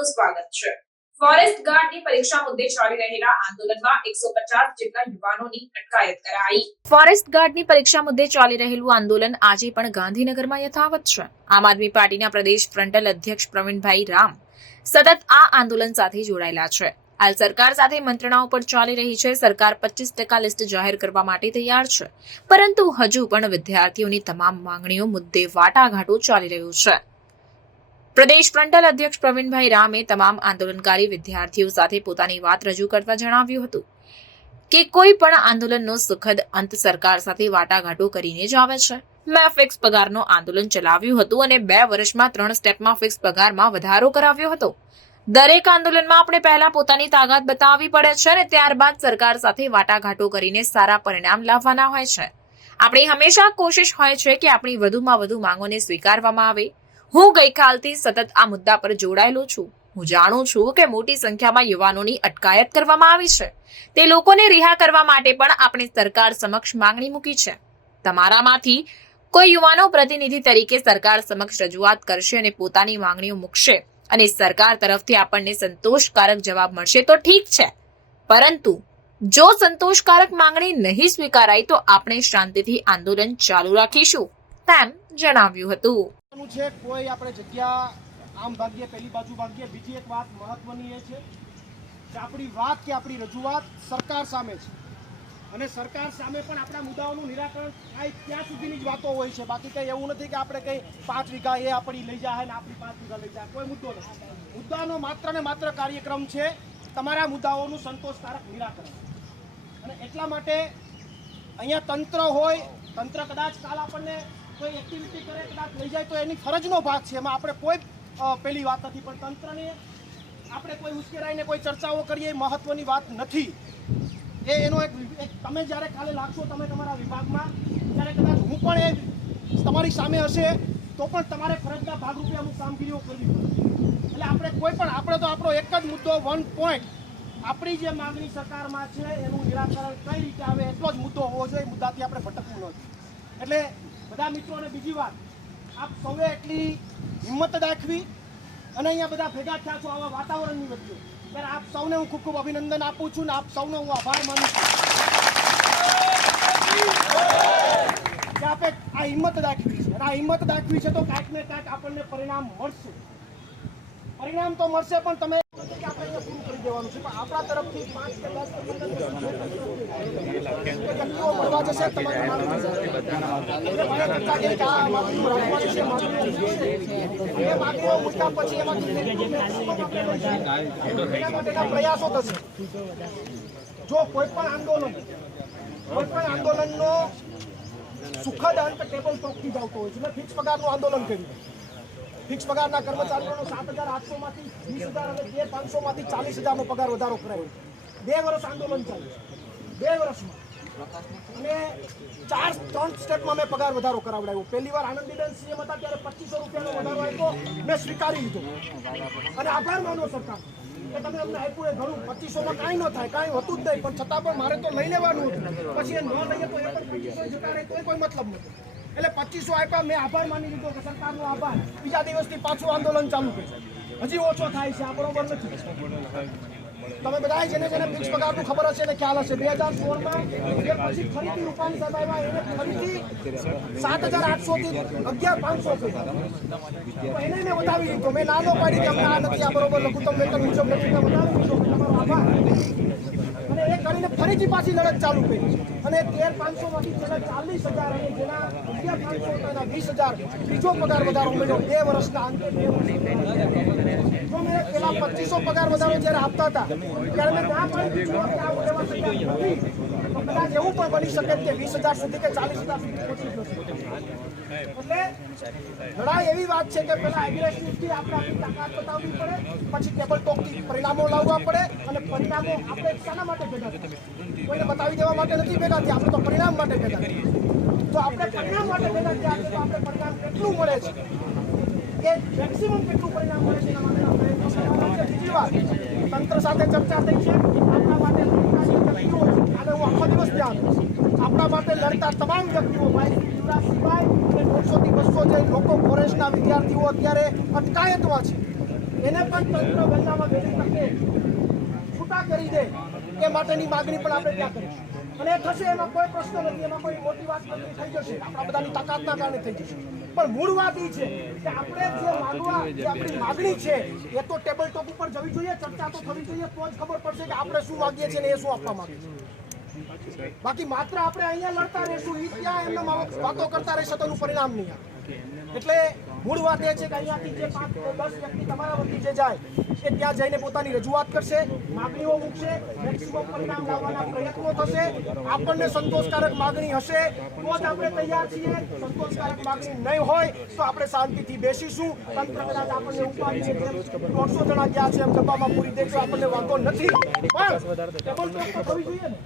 આપનું સ્વાગત છે। ફોરેસ્ટ ગાર્ડની પરીક્ષા મુદ્દે ચાલી રહેલા આંદોલનમાં 150 જેટલા યુવાનોની અટકાયત કરાઈ। ફોરેસ્ટ ગાર્ડની પરીક્ષા મુદ્દે ચાલી રહેલું આંદોલન આજે પણ ગાંધીનગરમાં યથાવત છે। આમ આદમી પાર્ટીના પ્રદેશ ફ્રન્ટલ અધ્યક્ષ પ્રવીણભાઈ રામ સતત આ આંદોલન સાથે જોડાયેલા છે। હાલ સરકાર સાથે મંત્રણાઓ પર ચાલી રહી છે। સરકાર 25% લિસ્ટ જાહેર કરવા માટે તૈયાર છે, પરંતુ હજુ પણ વિદ્યાર્થીઓની તમામ માંગણીઓ મુદ્દે વાટાઘાટો ચાલી રહ્યું છે। પ્રદેશ ફ્રન્ટલ અધ્યક્ષ પ્રવીણભાઈ રામે તમામ આંદોલનકારી વિદ્યાર્થીઓ સાથે પોતાની વાત રજૂ કરતા જણાવ્યું હતું કે કોઈ પણ આંદોલનનો સુખદ અંત સરકાર સાથે વાટાઘાટો કરીને જ આવે છે। મેં ફિક્સ પગારનો આંદોલન ચલાવ્યું હતું અને 2 વર્ષમાં 3 સ્ટેપમાં ફિક્સ પગારમાં વધારો કરાવ્યો હતો। દરેક આંદોલનમાં આપણે પહેલા પોતાની તાકાત બતાવવી પડે છે અને ત્યારબાદ સરકાર સાથે વાટાઘાટો કરીને સારા પરિણામ લાવવાના હોય છે। આપણી હંમેશા કોશિશ હોય છે કે આપણી વધુમાં વધુ માંગોને સ્વીકારવામાં આવે। હું ગઈકાલથી સતત આ મુદ્દા પર જોડાયેલો છું। હું જાણું છું કે મોટી સંખ્યામાં યુવાનોની અટકાયત કરવામાં આવી છે। તે લોકોને રિહા કરવા માટે પણ આપણે સરકાર સમક્ષ માંગણી મૂકી છે। તમારામાંથી કોઈ યુવાનો પ્રતિનિધિ તરીકે સરકાર સમક્ષ રજૂઆત કરશે અને પોતાની માંગણીઓ મૂકશે અને સરકાર તરફથી આપણને સંતોષકારક જવાબ મળશે તો ઠીક છે, પરંતુ જો સંતોષકારક માંગણી નહીં સ્વીકારાય તો આપણે શાંતિથી આંદોલન ચાલુ રાખીશું, તેમ જણાવ્યું હતું। કોઈ આપણે જગ્યા આમ ભાગ્ય પહેલી બાજુ ભાગ્ય। બીજી એક વાત મહત્વની એ છે કે આપણી વાત કે આપણી રજૂઆત સરકાર સામે છે અને સરકાર સામે પણ આપણા મુદ્દાઓનું નિરાકરણ થાય ત્યાં સુધીની જ વાતો હોય છે। બાકી કંઈ એવું નથી કે આપણે કંઈ 5 વીઘા એ આપણી લઈ જાય ને આપણી 5 વીઘા લઈ જાય, કોઈ મુદ્દો નથી। મુદ્દાનો માત્ર ને માત્ર કાર્યક્રમ છે તમારા મુદ્દાઓનું સંતોષકારક નિરાકરણ। અને એટલા માટે અહીંયા તંત્ર હોય, તંત્ર કદાચ કાલ આપણને કોઈ એક્ટિવિટી કરે, કદાચ લઈ જાય તો એની ફરજનો ભાગ છે, એમાં આપણે કોઈ પેલી વાત નથી। પણ તંત્રને આપણે કોઈ ઉશ્કેરાઈને કોઈ ચર્ચાઓ કરીએ એ મહત્વની વાત નથી। એનો એક તમે જ્યારે કાલે લાગશો તમે તમારા વિભાગમાં, ત્યારે કદાચ હું પણ એ તમારી સામે હશે તો પણ તમારે ફરજના ભાગરૂપે અમુક કામગીરીઓ કરવી પડે। એટલે આપણે કોઈ પણ આપણે તો આપણો એક જ મુદ્દો 1 પોઈન્ટ, આપણી જે માગણી સરકારમાં છે એનું નિરાકરણ કઈ રીતે આવે એટલો જ મુદ્દો હોવો જોઈએ। મુદ્દાથી આપણે ભટકવું નથી। એટલે બધા મિત્રોને બીજી વાત, આપ સૌએ એટલી હિંમત દાખવી અને અહીંયા બધા ભેગા થયા છો આવા વાતાવરણની વચ્ચે, ત્યારે આપ સૌને હું ખૂબ ખૂબ અભિનંદન આપું છું ને આપ સૌનો હું આભાર માનું છું કે આપે આ હિંમત દાખવી છે। અને આ હિંમત દાખવી છે તો કાંઈક ને કાંઈક આપણને પરિણામ મળશે। પરિણામ તો મળશે પણ તમે આપણે અહીંયા પૂરું કરી દેવાનું છે, પણ આપણા તરફથી 5 કે 10 વ્યક્તિઓ મળવા જશે તમારે પ્રયાસો થશે। જો કોઈ પણ આંદોલનનો સુખદ અંત ટેબલ ટોકથી જ આવતો હોય છે। મેં ફિક્સ પગારનું આંદોલન કર્યું, ફિક્સ પગારના કર્મચારીઓનો 7,800 માંથી 20,000 અને 2,500 માંથી 40,000નો પગાર વધારો કરાયો। 2 વર્ષ આંદોલન ચાલ્યું, 2 વર્ષમાં અને 3 સ્ટેટમાં મેં પગાર વધારો કરાવડાવ્યો। પહેલી વાર આનંદીબેન સીએમ હતા ત્યારે 2,500 રૂપિયાનો વધારો આપ્યો, મેં સ્વીકારી લીધો અને આભાર માનો સરકાર કે તમે અમને આપ્યું એ ઘણું। 2,500માં કાંઈ ન થાય, કાંઈ હોતું જ નહીં, પણ છતાં પણ મારે તો લઈ લેવાનું હતું। પછી એ ન લઈએ તો એ પણ 2,500 જતા રહે તો કોઈ મતલબ નથી। એટલે 2,500 આપ્યા, મેં આભાર માની લીધો કે સરકારનો આભાર। બીજા દિવસથી પાછું આંદોલન ચાલુ કર્યું, હજી ઓછો થાય છે, આ બરોબર નથી। તમે બધા જેને ફિક્સ પગારનું ખબર હશે ને ખ્યાલ હશે, 2016માં પછી ફરીથી રૂપાણી સાહેબ આવ્યા, એને ફરીથી 7,800 થી 11,500 કર્યા। એને મેં વધાવી લીધો, મેં નાનો પાડી કે અમને આ નથી, આ બરોબર લઘુત્તમ વેતન મુજબ નથી, વધાવી લીધો, તમારો આભાર। અને એ કરીને ફરીથી પાછી લડત ચાલુ કરી અને 13,500 માંથી જેના 40,000 અને જેના 11,500 હતા 20,000 ત્રીજો પગાર વધારો મળ્યો 2 વર્ષના અંતે। જો મેં પેલા 2,500 પગાર વધારો જ્યારે આપતા હતા ત્યારે મેં ના પાડી દીધું કે આ લેવા તૈયાર નથી, તો કદાચ એવું પણ બની શકે કે 20,000 સુધી કે 40,000 સુધી પહોંચી જશે। એટલે લડાઈ એવી વાત છે કે પેલા એગ્રેસિવથી આપણે આપણી તાકાત બતાવવી પડે, પછી ટેબલ ટોકથી પરિણામો લાવવા પડે અને પરિણામો આપણે શાના માટે ભેગા થયા? કોઈને બતાવી દેવા માટે નથી ભેગા થયા, આપણે તો પરિણામ માટે ભેગા થયા। તો આપણે પરિણામ માટે ભેગા થયા છે, તો આપણે પરિણામ કેટલું મળે છે, કે મેક્સિમમ કેટલું પરિણામ મળે છે એના માટેના પ્રયત્નો કરવાના છે। બીજી વાત, તંત્ર સાથે ચર્ચા થઈ છે, આપણા માટે વ્યક્તિઓ છે, અને હું આખો દિવસ ત્યાં આપણા માટે લડતા તમામ વ્યક્તિઓ, ભાઈ યુવરાજ સિવાય અને 150 થી 200 જે લોકો ફોરેસ્ટના વિદ્યાર્થીઓ અત્યારે અટકાયતમાં છે, એને પણ તંત્ર વહેલામાં વહેલી તકે છૂટા કરી દે એ માટેની માગણી પણ આપણે ત્યાં કરીશું અને એ થશે એમાં કોઈ પ્રશ્ન નથી, એમાં કોઈ મોટી વાત નથી, થઈ જશે આપણા બધાની તાકાતના કારણે થઈ જશે. પણ મૂળ વાત એ છે કે આપણે જે માંગવા જે આપણી માગણી છે એ તો ટેબલ ટોપ ઉપર જવી જોઈએ, ચર્ચા તો થવી જોઈએ, તો જ ખબર પડશે કે આપણે શું માગીએ છીએ ને એ શું આપવા માંગીએ છીએ. બાકી માત્ર આપણે અહીંયા લડતા રહેશું, એ ત્યાં એમને વાતો કરતા રહેશે તો એનું પરિણામ નહીં આવે. એટલે મૂળ વાત એ છે કે અહીંયાથી જે 5 કે 10 વ્યક્તિ તમારા વતી જે જાય એ ત્યાં જઈને પોતાની રજૂઆત કરશે, માગણીઓ મૂકશે, મેક્સિમમ પરિણામ લાવવાના પ્રયત્નો થશે. આપણને સંતોષકારક માગણી હશે તો જ આપણે તૈયાર છીએ, સંતોષકારક માગણી નહીં હોય તો આપણે શાંતિથી બેસીશું. તંત્ર કદાચ આપણને ઉપાડીને 150 જણા ગયા છે એમ ડબ્બામાં પૂરી દેજો, આપણને વાંધો નથી, પણ ટેબલ ટોપ તો થવી જોઈએ ને.